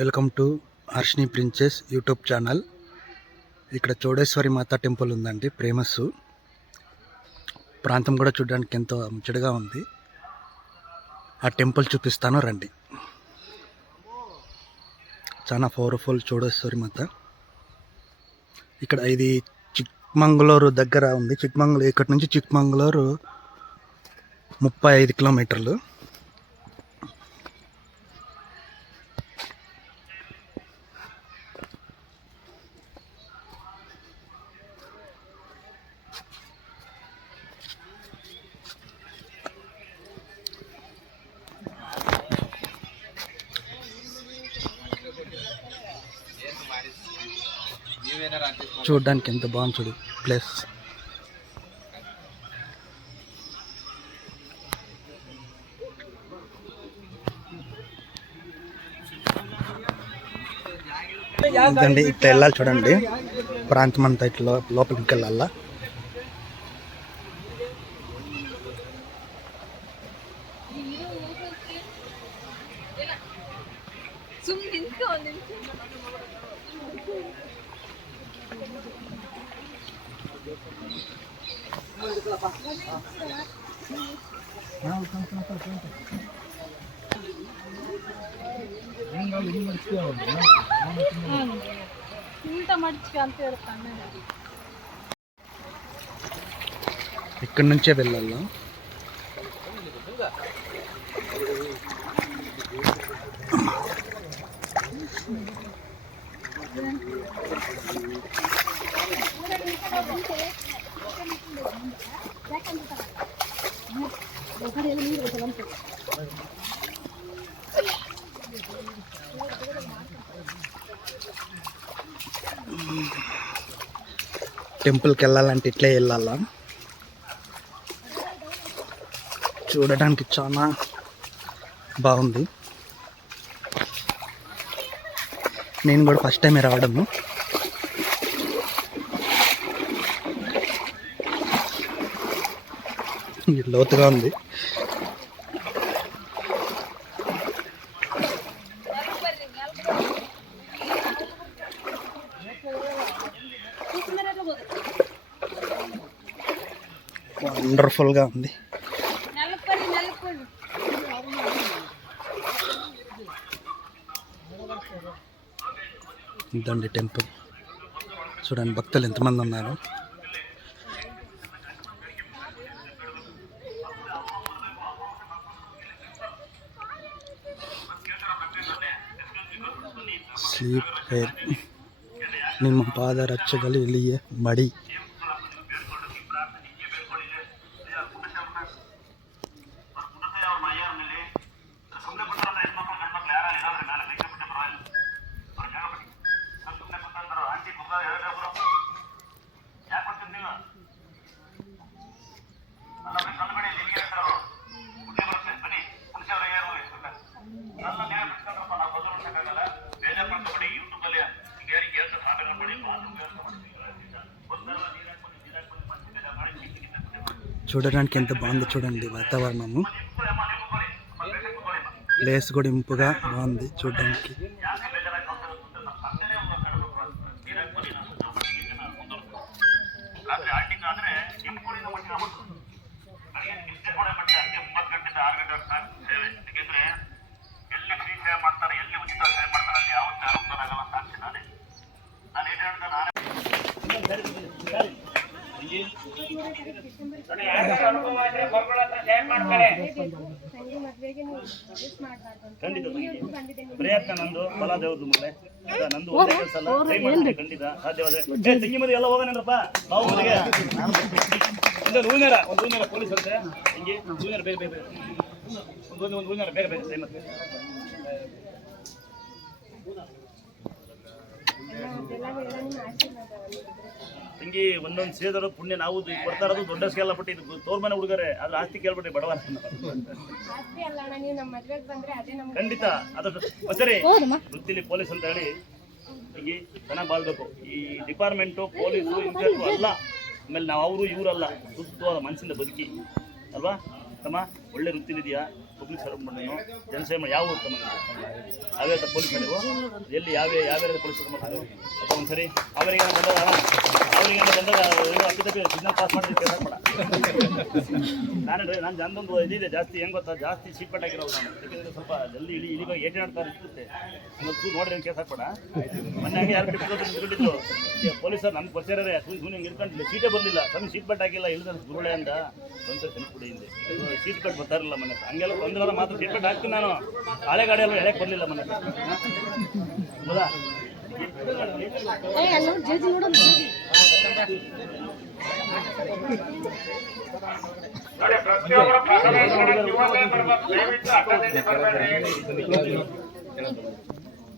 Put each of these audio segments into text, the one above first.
Welcome to Harshini princess YouTube channel. ఇక్కడ చౌడేశ్వరి మాతా temple ఉందండి. Famous ప్రాంతం కూడా చూడడానికి ఎంతో ముచ్చటగా ఉంది. ఆ టెంపుల్ చూపిస్తాను రండి. చాలా పవర్ఫుల్ చౌడేశ్వరి మాత. ఇక్కడ ఇది చిక్మంగళూరు దగ్గర ఉంది. ఇక్కడ నుంచి చిక్మంగళూరు 35 కిలోమీటర్లు. చూడడానికి ఎంత బాగుంది చూడు ప్లేస్. ఇదండి ఇట్లా వెళ్ళాలి చూడండి. ప్రాంతం అంతా ఇట్లా లోపలికి వెళ్ళాలా. ఇక్కడి నుంచే వెళ్ళాలా. టెంపుల్కి వెళ్ళాలంటే ఇట్లే వెళ్ళాలా. చూడడానికి చాలా బాగుంది. నేను కూడా ఫస్ట్ టైం రావడము. లోతుగా ఉంది. వండర్ఫుల్గా ఉంది. ఇదండి టెంపుల్. చూడండి భక్తులు ఎంతమంది ఉన్నారు. ಸ್ಲೀಪ್ ಹೇರ್ ನಿಮ್ಮ ಪಾದರಕ್ಷೆಗಳು ಇಲ್ಲಿಯೇ ಮಡಿ. చూడడానికి ఎంత బాగుంది చూడండి. వాతావరణము ప్లేస్ కూడా ఇంపుగా బాగుంది చూడడానికి. ಪ್ರಯತ್ನ ನಂದು ಫಲ ದೇವ್ರದ್ದು ಮಳೆ ನಂದು ಒಂದೇ ಕೆಲಸ ಅಲ್ಲ. ಟ್ರೈ ಮಾಡ್ತೀನಿ ಖಂಡಿತ ಸಾಧ್ಯವಾದ್ರೆ. ತಂಗಿ ಮದುವೆ ಎಲ್ಲ ಹೋಗೋಣಪ್ಪ ನಾವು ಮನೆಗೆ. ಒಂದು ಹೂವಿನಾರ ಪೊಲೀಸ್ ಅಂತೆ ತಂಗಿ ಹೂವಿನಾರ ಬೇಗ ಬೇಗ ಒಂದು ಹೂವಿನಾರ ಬೇಗ ಬೇಗ ಟೈಮ್ ಮತ್ತೆ ತಂಗಿ ಒಂದೊಂದು ಸೇದರು ಪುಣ್ಯ ನಾವು ಕೊಡ್ತಾ ಇರೋದು ದೊಡ್ಡ ಸ್ಕೇಲ್ ಪಟ್ಟು ಇದು ತೋರ್ ಮನೆ ಹುಡುಗರೆ ಆದ್ರೆ ಆಸ್ತಿ ಕೇಳ್ಬಿಟ್ರಿ ಬಡವ ಖಂಡಿತ ಅದಷ್ಟು ಸರಿ. ವೃತ್ತಿಲಿ ಪೊಲೀಸ್ ಅಂತ ಹೇಳಿ ತಂಗಿ ಚೆನ್ನಾಗಿ ಬಾಳ್ಬೇಕು. ಈ ಡಿಪಾರ್ಟ್ಮೆಂಟು ಪೊಲೀಸು ಇನ್ಸ್ಪೆಕ್ಟ್ರು ಅಲ್ಲ. ಆಮೇಲೆ ನಾವು ಅವರು ಇವರಲ್ಲ. ಶುದ್ಧವಾದ ಮನಸ್ಸಿಂದ ಬದುಕಿ ಅಲ್ವಾ ತಮ್ಮ. ಒಳ್ಳೆ ವೃತ್ತಿಲಿದೆಯಾ. ಪಬ್ಲಿಕ್ ಸರ್ವ್ ಮಾಡೋನು ಜನಸೇವೆ ಯಾವ ಊರು ತಮ್ಮ ಅವೇ ಪೊಲೀಸ್ ನೀವು ಎಲ್ಲಿ ಯಾವ ಪೊಲೀಸ್ ಮಾಡ್ತಾರೆ ಅಥವಾ ಒಂದ್ಸರಿ ಅವರಿಗೆ ಬಂದಾಗ ಅಪ್ಪಿತಪ್ಪಿ ಸಿಗ್ನಲ್ ಪಾಸ್ ಮಾಡಿದ್ರೆ ಕೆಲಸ ಮಾಡ ನಾನು ಜನದೊಂದು ಇದಿದೆ ಜಾಸ್ತಿ ಹೆಂಗೆ ಗೊತ್ತಾ ಜಾಸ್ತಿ ಸೀಟ್ ಬೆಲ್ಟ್ ಆಗಿರೋದು ನಾನು ಯಾಕಂದರೆ ಸ್ವಲ್ಪ ಜಲ್ದಿ ಇಳಿವಾಗ 18 ಕಾರ್ ಇರುತ್ತೆ ಅನ್ನೋದು ನೋಡ್ರಿ ಕೆಲಸ ಹಾಕ್ಬೇಡ ಮೊನ್ನೆ ಹಂಗೆ ಯಾರು ಬಿಟ್ಬಿಟ್ಟಿದ್ರು ಪೊಲೀಸರು ನಮ್ಗೆ ಬರ್ತಿದ್ದಾರೆ ಹಿಂಗೆ ಇರ್ಕೊಂಡು ಸೀಟೇ ಬರಲಿಲ್ಲ ಸ್ವಾಮಿ ಸೀಟ್ ಬೆಲ್ಟ್ ಆಗಿಲ್ಲ ಇಳಿದ ಗುರುಳೆ ಅಂತ ಒಂದು ಕುಡಿ ಹಿಂದೆ ಸೀಟ್ ಬೆಲ್ಟ್ ಬರ್ತಾರಿಲ್ಲ ಮನೆ ಹಂಗೆಲ್ಲ ಒಂದಿನ ಮಾತ್ರ ಸೀಟ್ ಬೆಲ್ಟ್ ಹಾಕ್ತೀನಿ ನಾನು ಹಳೆ ಗಾಡಿಯೆಲ್ಲ ಎಳಕ್ಕೆ ಬರಲಿಲ್ಲ ಮನೆ ಹೌದಾ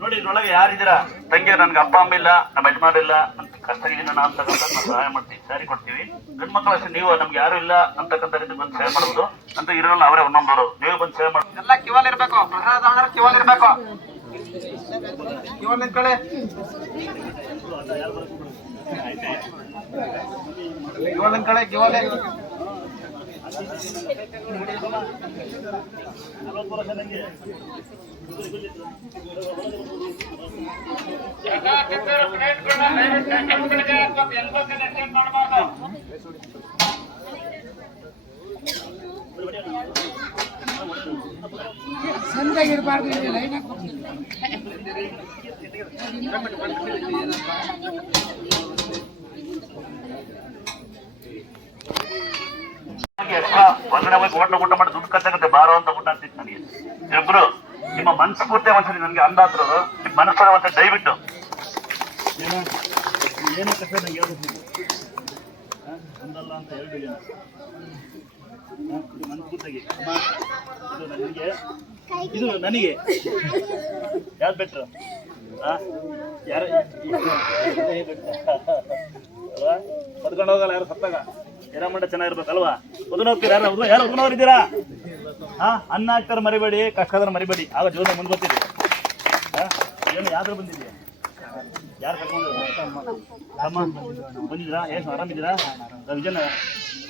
ನೋಡಿ ಇದ್ರೊಳಗೆ ಯಾರಿದ್ದೀರಾ ತಂಗಿ ನನ್ಗೆ ಅಪ್ಪ ಅಮ್ಮ ಇಲ್ಲ ನಮ್ಮ ಯಜಮಾನ ಇಲ್ಲ ಅಂತ ಕಷ್ಟಗಿದ್ದೀನಿ ನಾನು ಅಂತಕ್ಕಂಥ ನಾವು ಸಹಾಯ ಮಾಡ್ತೀವಿ ಸ್ಯಾರಿ ಕೊಡ್ತೀವಿ ಗಂಡು ಮಕ್ಕಳು ಅಷ್ಟೇ ನೀವು ನಮ್ಗೆ ಯಾರು ಇಲ್ಲ ಅಂತಕ್ಕಂಥ ರೀತಿ ಬಂದು ಸೇವೆ ಮಾಡೋದು ಅಂತ ಇರೋಲ್ಲ ಅವರೇ ಒಂದೊಂದವರು ನೀವು ಬಂದು ಸೇವೆ ಮಾಡಿ ಎಲ್ಲ ಕಿವಲ್ ಇರ್ಬೇಕು ಪ್ರಸಾದ ಕಿವಲ್ ಇರ್ಬೇಕು ಕಿವಲ್ ನಿಂತ್ಕೊಳ್ಳಿ ಕಿವಲ್ ನಿಂತ್ಕೊಳ್ಳಿ ಕಿವಲ್ ಸಂದಾಗಿರ್ಬಾರ್ದು ಹೊರಗಡೆ ಹೋಗಿ ಹೋಟ್ಲ ಊಟ ಮಾಡಿ ದುಡ್ಡು ಖರ್ಚಾಗುತ್ತೆ ಬಾರೋ ಅಂತ ಊಟ ಅಂತಿತ್ತು ನನಗೆ ಇಬ್ರು ನಿಮ್ಮ ಮನಸ್ಫೂರ್ತಿ ಒಂದ್ಸರಿ ನನಗೆ ಅಂದಾದ್ರು ನಿಮ್ಮ ಮನಸ್ಸು ಒಂದ್ಸರಿ ದಯವಿಟ್ಟು ಏನು ಕಷ್ಟ ನಂಗೆ ಹೇಳ್ಬೇಕು ಒಂದಲ್ಲ ಅಂತ ಹೇಳ್ಬಿಡಿ ಮನಸ್ಫೂರ್ತಿಗೆ ಇದು ನನಗೆ ಯಾವ್ದು ಬೆಟ್ರು ಯಾರು ಹೊದ್ಕೊಂಡು ಹೋಗಲ್ಲ ಯಾರು ಸತ್ತಾಗ ಮಂಡ ಚೆನ್ನಾಗಿರ್ಬೇಕಲ್ವಾ ಉದ್ನ ಹೋಗ್ತೀರಾ ಯಾರು ಉದ್ನವ್ರು ಇದ್ದೀರಾ ಅನ್ನ ಹಾಕ್ತಾರೆ ಮರಿಬೇಡಿ ಕಷ್ಟದ್ರ ಮರಿಬೇಡಿ ಆಗ ಜೀವನ ಮುಂದೆ ಬರ್ತೀರಿ ಏನು ಯಾವ್ದು ಬಂದಿದ್ದೀಯ ಯಾರು ಕರ್ಕೊಂಡು ತಮ್ಮ ಬಂದಿದ್ದೀರಾ ಏನು ಆರಾಮಿದ್ದೀರಾ ವಿಜಯನ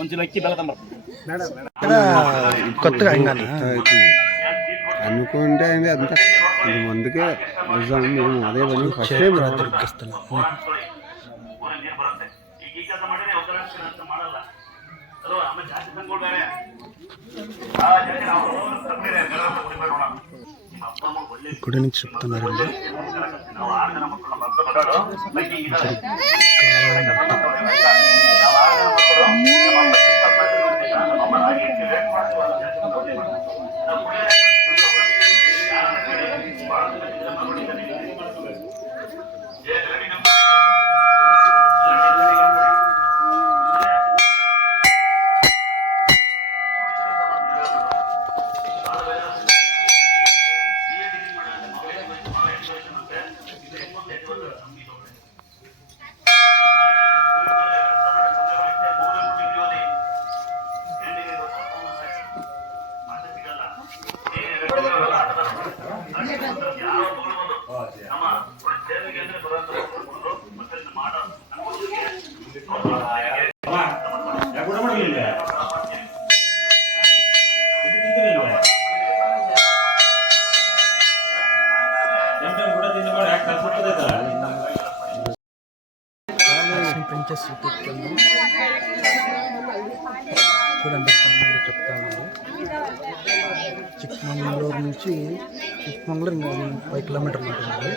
ಒಂಚೂರು ಅಕ್ಕಿ ಬೆಲ್ಲ ತಂಬರ್ತೀನಿ కొత్తగా అయిందా అనుకుంటే అండి అంత ముందుకే వద్దాం మేము అదే పని ఫస్ట్ టైం దొరికిస్తున్నా గుడి నుంచి చెప్తున్నారండి ప్రిన్సెస్ యూట్యూబ్ ఛానల్ చూడండి తమిళలో చెప్తాను చిక్కమంగళూరు నుంచి చిಕ್ಕమంಗಳೂರು 5 ಕಿಲೋಮೀಟರ್ ఉంటుంది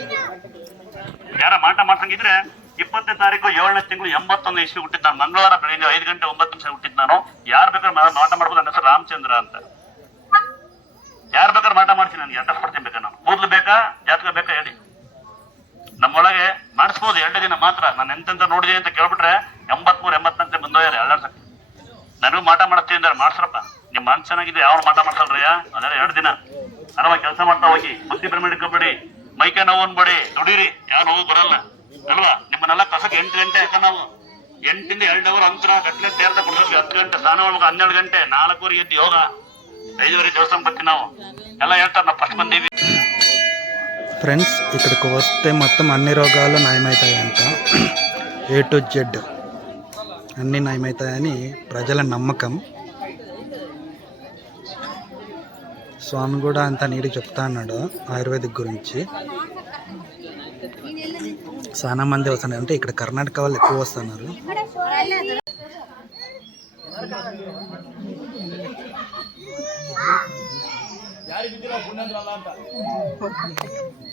ಯಾರ ಮಾಟ ಮಾಡ್ಸಂಗಿದ್ರೆ 20ನೇ ತಾರೀಕು 7ನೇ ತಿಂಗಳು 81 ಇಸ್ವಿ ಹುಟ್ಟಿದ್ದು ನಾನು ಮಂಗಳವಾರ ಬೆಳಿಗ್ಗೆ 5 ಗಂಟೆ 9 ನಿಮಿಷ ಹುಟ್ಟಿದ್ದು ನಾನು ಯಾರು ಬೇಕಾದ್ರೆ ಮಾಟ ಮಾಡ್ಬೋದು ನನ್ನ ಹೆಸರು ರಾಮಚಂದ್ರ ಅಂತ ಯಾರು ಬೇಕಾದ್ರೆ ಮಾಟ ಮಾಡ್ತೀನಿ ನನಗೆ ಅಡ್ರೆಸ್ ಕೊಡ್ತೀನಿ ಬೇಕಾ ನಾನು ಕೂದಲು ಬೇಕಾ ಜಾತಕ ಬೇಕಾ ಹೇಳಿ ನಮ್ಮೊಳಗೆ ಮಾಡಿಸ್ಬೋದು 2 ದಿನ ಮಾತ್ರ ನಾನು ಎಂತೆಂತ ನೋಡಿದೆ ಅಂತ ಕೇಳ್ಬಿಟ್ರೆ 83 84 ಬಂದೋಯ್ಯಾರೆ ಅಲ್ಲಾಡ್ಸಕ್ಕೆ ನನಗೂ ಮಾಟ ಮಾಡಿಸ್ತೀನಿ ಅಂದ್ರೆ ಮಾಡ್ಸ್ರಪ್ಪ ನಿಮ್ಮ ಮನ್ಸು ಚೆನ್ನಾಗಿದೆ ಯಾವ ಮಾಟ ಮಾಡ್ಸಲ್ರಯ್ಯ ಅದೆಲ್ಲ 2 ದಿನ ಆರಾಮಾಗಿ ಕೆಲಸ ಮಾಡ್ತಾ ಹೋಗಿ ಬುದ್ಧಿ ಭ್ರಮೆ ಇಟ್ಕೊಬೇಡಿ ಮೈಕೈ ನೋವು ಅನ್ಬೇಡಿ ದುಡೀರಿ ಯಾವ ನೋವು ಬರಲ್ಲ ಅಲ್ವಾ ನಿಮ್ಮನ್ನೆಲ್ಲ ಕಸಕ್ಕೆ 8 ಗಂಟೆ ಆಯ್ತಾ ನಾವು 8 ಇಂದ 2 ಅವರ್ ಅಂತರ ಗಟ್ಟಲೆ ತೇರ್ದ ಕೊಡೋದು 10 ಗಂಟೆ ಸ್ನಾನ ಒಳಗೆ 12 ಗಂಟೆ 4 ಎದ್ದು ಯೋಗ 5 ದೇವಸ್ಥಾನ ಬರ್ತೀವಿ ನಾವು ಎಲ್ಲ ಹೇಳ್ತಾರೆ ನಾವು ಫಸ್ಟ್ ಬಂದೀವಿ ఫ్రెండ్స్ ఇక్కడికి వస్తే మొత్తం అన్ని రోగాలు నయమవుతాయంట A to Z అన్నీ నయమవుతాయని ప్రజల నమ్మకం స్వామి కూడా అంతా నీటి చెప్తా అన్నాడు ఆయుర్వేదిక్ గురించి. చాలా మంది వస్తున్నారు, అంటే ఇక్కడ కర్ణాటక వాళ్ళు ఎక్కువ వస్తున్నారు. ಯಾರಿಗೆ ಬಿದ್ದಿಲ್ಲ ಪುಣ್ಯಂದ್ರಲ್ಲ ಅಂತ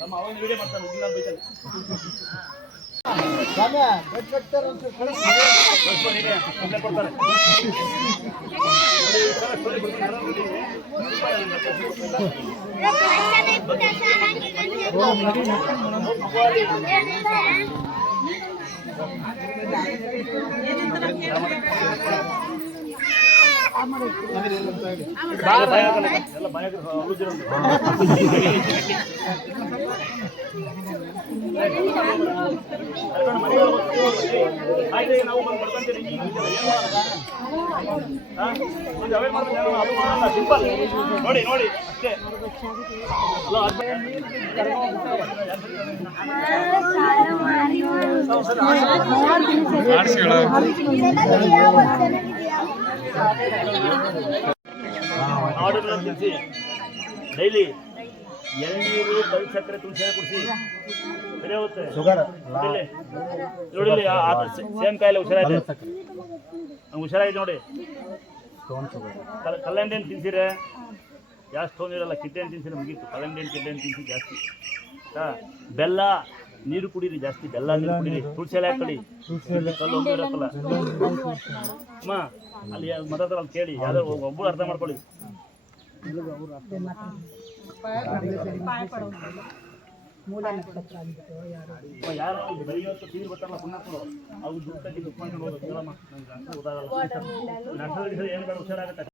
ನಮ್ಮ ಅವನ ವಿಡಿಯೋ ಮಾಡ್ತಾರೆ ಬಿದ್ದಿಲ್ಲ ಬೈತಾರೆ ಎಲ್ಲ ಭಯ ಆಯ್ತು ನಾವು ಬಂದು ಬರ್ಕೊಂತೀರಿ ಸಿಂಪಲ್ ನೋಡಿ ನೋಡಿ ಅಷ್ಟೇ. ಆರ್ಡರ್ ತಿಳಿಸಿ ಡೈಲಿ ಎಳ್ನೀರು ಕಲ್ ಸಕ್ಕರೆ ತುಳಸಿ ಕುಡಿಸಿ ಸರಿ ಹೋಗುತ್ತೆ. ನೋಡಿಲ್ಲಿ ಸೇಮ್ ಕಾಯಿಲೆ ಹುಷಾರಾಯ್ತು, ಹಂಗೆ ಹುಷಾರಾಯ್ತು ನೋಡಿ. ಕಲ್ಲಂಡಿ ಹಣ್ಣು ತಿನ್ಸಿರೆ ಜಾಸ್ತಿ ಸ್ಟೋನ್ ಇರಲ್ಲ, ಕಿಟ್ಟೆ ಹಣ್ಣು ತಿನ್ಸಿದ್ರೆ ಮುಗೀತು. ಕಲ್ಲಂಡಿ ಹಣ್ಣು ಕಿಟ್ಟೆ ಹಣ್ಣು ತಿನ್ಸಿ ಜಾಸ್ತಿ. ಬೆಲ್ಲ ನೀರು ಕುಡೀರಿ ಜಾಸ್ತಿ, ಬೆಲ್ಲ ನೀರು ಕುಡೀರಿ. ತುಳಸಿ ಎಲೆ ಹಾಕೊಳ್ಳಿ, ಕಲ್ಲು ಒಂದು ಇರಕ್ಕಲ್ಲ ಅಮ್ಮ. ಅಲ್ಲಿ ಮದತ್ರ ಅಲ್ಲಿ ಕೇಳಿ, ಯಾವ್ದೋ ಒಬ್ಬರು ಅರ್ಥ ಮಾಡ್ಕೊಳ್ಳಿ. ಯಾರು ಬೆಳಿಗ್ಗೆ ತೀರ್ ಬರ್ತಾರಲ್ಲ ಪುಣ್ಯಾತ್ಮರು, ಅವ್ರು ದುಡ್ಡು ಕಟ್ಟಿ ದುಡ್ಡು ಮಾಡ್ಕೊಂಡು ಹೋಗೋದು. ಏನು ಬೇಡ ಹುಷಾರಾಗುತ್ತೆ.